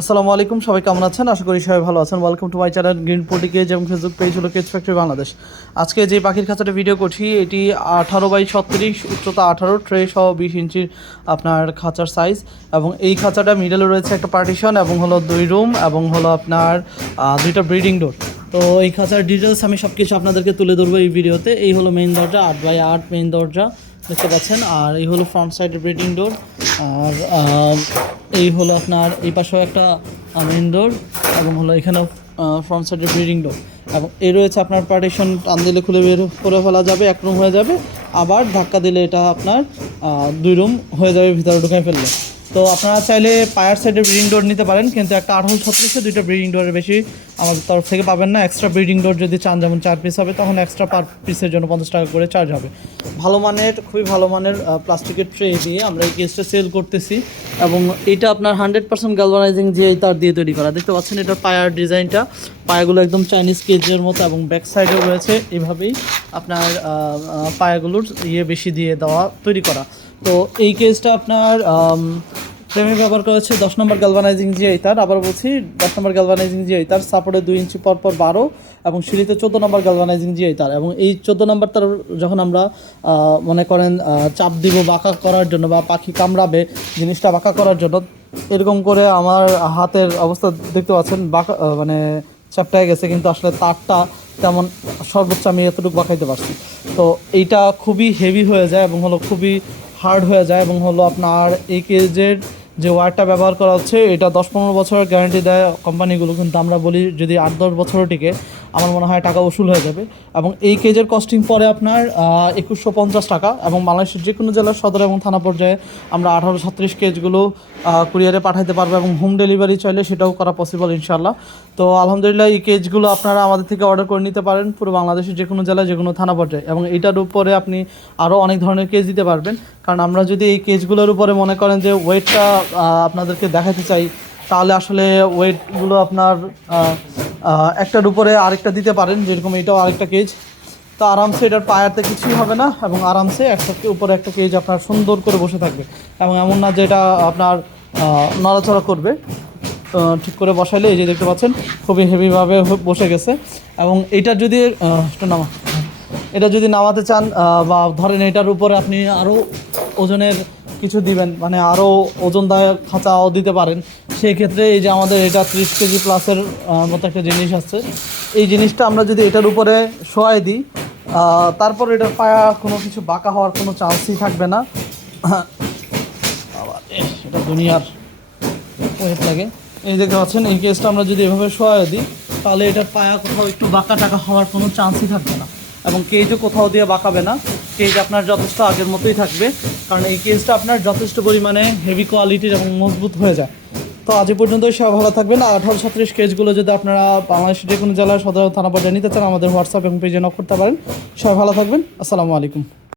আসসালামু আলাইকুম, সবাই কেমন আছেন? আশা করি সবাই ভালো আছেন। Welcome to my channel green poultry cage এবং ফেসবুক পেজ হলো কেজ ফ্যাক্টরি বাংলাদেশ আজকে যে পাখির খাঁচাটা ভিডিও করছি, এটি আঠারো বাই ছত্রিশ, উচ্চতা আঠারো ট্রে সহ বিশ ইঞ্চির আপনার খাঁচার সাইজ এবং এই খাঁচাটা মিডলে রয়েছে একটা পার্টিশন এবং হলো দুই রুম এবং হলো আপনার দুইটা ব্রিডিং ডোর তো এই খাঁচার ডিটেলস আমি সব কিছু আপনাদেরকে তুলে ধরবো এই ভিডিওতে এই হলো মেইন দরজা, আট বাই আট মেইন দরজা। দেখতে পাচ্ছেন, আর এই হলো ফ্রন্ট সাইডের ব্রিডিং ডোর আর এই হলো আপনার এই পাশেও একটা মেন ডোর এবং হলো এখানেও ফ্রন্ট সাইডের ব্রিডিং ডোর এবং এই রয়েছে আপনার পার্টিশন টান দিলে খুলে বের করে ফেলা যাবে, এক রুম হয়ে যাবে, আবার ধাক্কা দিলে এটা আপনার দুই রুম হয়ে যাবে, ভিতরে ঢুকাই ফেললে। তো আপনারা চাইলে পায়ার সাইডের ব্রিডিং ডোর নিতে পারেন, কিন্তু একটা আঠারো ছত্রিশে দুইটা ব্রিডিং ডোরের বেশি আমাদের তরফ থেকে পাবেন না। এক্সট্রা ব্রিডিং ডোর যদি চান, যেমন চার পিস হবে, তখন এক্সট্রা পার পিসের জন্য পঞ্চাশ টাকা করে চার্জ হবে। ভালো মানের, খুবই ভালো মানের প্লাস্টিকের ট্রে দিয়ে আমরা এই কেসটা সেল করতেছি। এবং এটা আপনার হান্ড্রেড পার্সেন্ট গ্যালভানাইজিং যে তার দিয়ে তৈরি করা। দেখতে পাচ্ছেন এটার পায়ার ডিজাইনটা। পায়াগুলো একদম চাইনিজ কেজের মতো এবং ব্যাক সাইডেও রয়েছে। এভাবেই আপনার পায়াগুলোর ইয়ে বেশি দিয়ে দেওয়া, তৈরি করা। তো এই কেসটা আপনার ফ্রেমে ব্যবহার করা হচ্ছে দশ নম্বর গ্যালভানাইজিং জি তার, আবার বলছি দশ নম্বর গ্যালভানাইজিং জি তার সাপোর্টে দুই ইঞ্চি পর পর বারো, এবং সিঁড়িতে চোদ্দ নম্বর গ্যালভানাইজিং জি তার, এবং এই চোদ্দ নম্বর তার যখন আমরা মনে করেন চাপ দিব বাঁকা করার জন্য বা পাখি কামড়াবে, জিনিসটা বাঁকা করার জন্য, এরকম করে আমার হাতের অবস্থা দেখতে পাচ্ছেন, বাঁকা মানে চাপটায় গেছে, কিন্তু আসলে তারটা তেমন সর্বোচ্চ আমি এতটুকু বাঁকাইতে পারছি। তো এইটা খুবই হেভি হয়ে যায় এবং হলো খুবই হার্ড হয়ে যায় এবং হলো আপনার এই কেজের যে ওয়ারটা ব্যবহার করা হচ্ছে, এটা দশ পনেরো বছরের গ্যারান্টি দেয় কোম্পানিগুলো কিন্তু আমরা বলি যদি আট, দশ বছরও টিকে আমার মনে হয় টাকা উসুল হয়ে যাবে। এবং এই কেজের কস্টিং পরে আপনার একুশশো পঞ্চাশ টাকা এবং বাংলাদেশের যে কোনো জেলার সদর এবং থানা পর্যায়ে আমরা আঠারো ছত্রিশ কেজগুলো কুরিয়ারে পাঠাতে পারব এবং হোম ডেলিভারি চাইলে সেটাও করা পসিবল ইনশাল্লাহ তো আলহামদুলিল্লাহ এই কেজগুলো আপনারা আমাদের থেকে অর্ডার করে নিতে পারেন পুরো বাংলাদেশের যে কোনো জেলায় যে কোনো থানা পর্যায়ে এবং এটার উপরে আপনি আরও অনেক ধরনের কেজ দিতে পারবেন। কারণ আমরা যদি এই কেজগুলোর উপরে মনে করেন যে ওয়েটটা আপনাদেরকে দেখাতে চাই, তাহলে আসলে ওয়েটগুলো আপনার একটার উপরে আরেকটা দিতে পারেন, যেরকম এটাও আরেকটা কেজ তো আরামসে এটার পায়াতে কিছুই হবে না, এবং আরামসে একটা উপরে একটা কেজ আপনার সুন্দর করে বসে থাকবে। এবং এমন না যে এটা আপনার নড়াচড়া করবে। ঠিক করে বসাইলে এই যে দেখতে পাচ্ছেন, খুবই হেভিভাবে বসে গেছে। এবং এইটা যদি নামা। এটা যদি নামাতে চান বা ধরেন এটার উপরে আপনি আরও ওজনের কিছু দিবেন মানে আরও ওজনদায়ক খাঁচাও দিতে পারেন সেই ক্ষেত্রে এই যে আমাদের এটা ত্রিশ কেজি প্লাসের মতো একটা জিনিস আছে। এই জিনিসটা আমরা যদি এটার উপরে শোয়াই দিই তারপর এটার পায়া কোনো কিছু বাঁকা হওয়ার কোনো চান্সই থাকবে না। এটা দুনিয়ার ওয়েট লাগে। এই দেখতে পাচ্ছেন, এই কেসটা আমরা যদি এভাবে শোয়াই দিই, তাহলে এটার পায়া কোথাও একটু বাঁকা টাকা হওয়ার কোনো চান্সই থাকবে না। এবং কেজও কোথাও দিয়ে বাঁকাবে না। কেজ আপনার যথেষ্ট আগের মতোই থাকবে। কারণ এই কেজটা আপনার যথেষ্ট পরিমাণে হেভি কোয়ালিটির এবং মজবুত হয়ে যায়। তো আজ পর্যন্ত সবাই ভালো থাকবেন। আঠারো ছত্রিশ কেজগুলো যদি আপনারা বাংলাদেশের যে কোনো জেলার সদর থানা পর্যায়ে নিতে চান, আমাদের হোয়াটসঅ্যাপ এবং পেজে নক করতে পারেন। সবাই ভালো থাকবেন। আসসালামু আলাইকুম।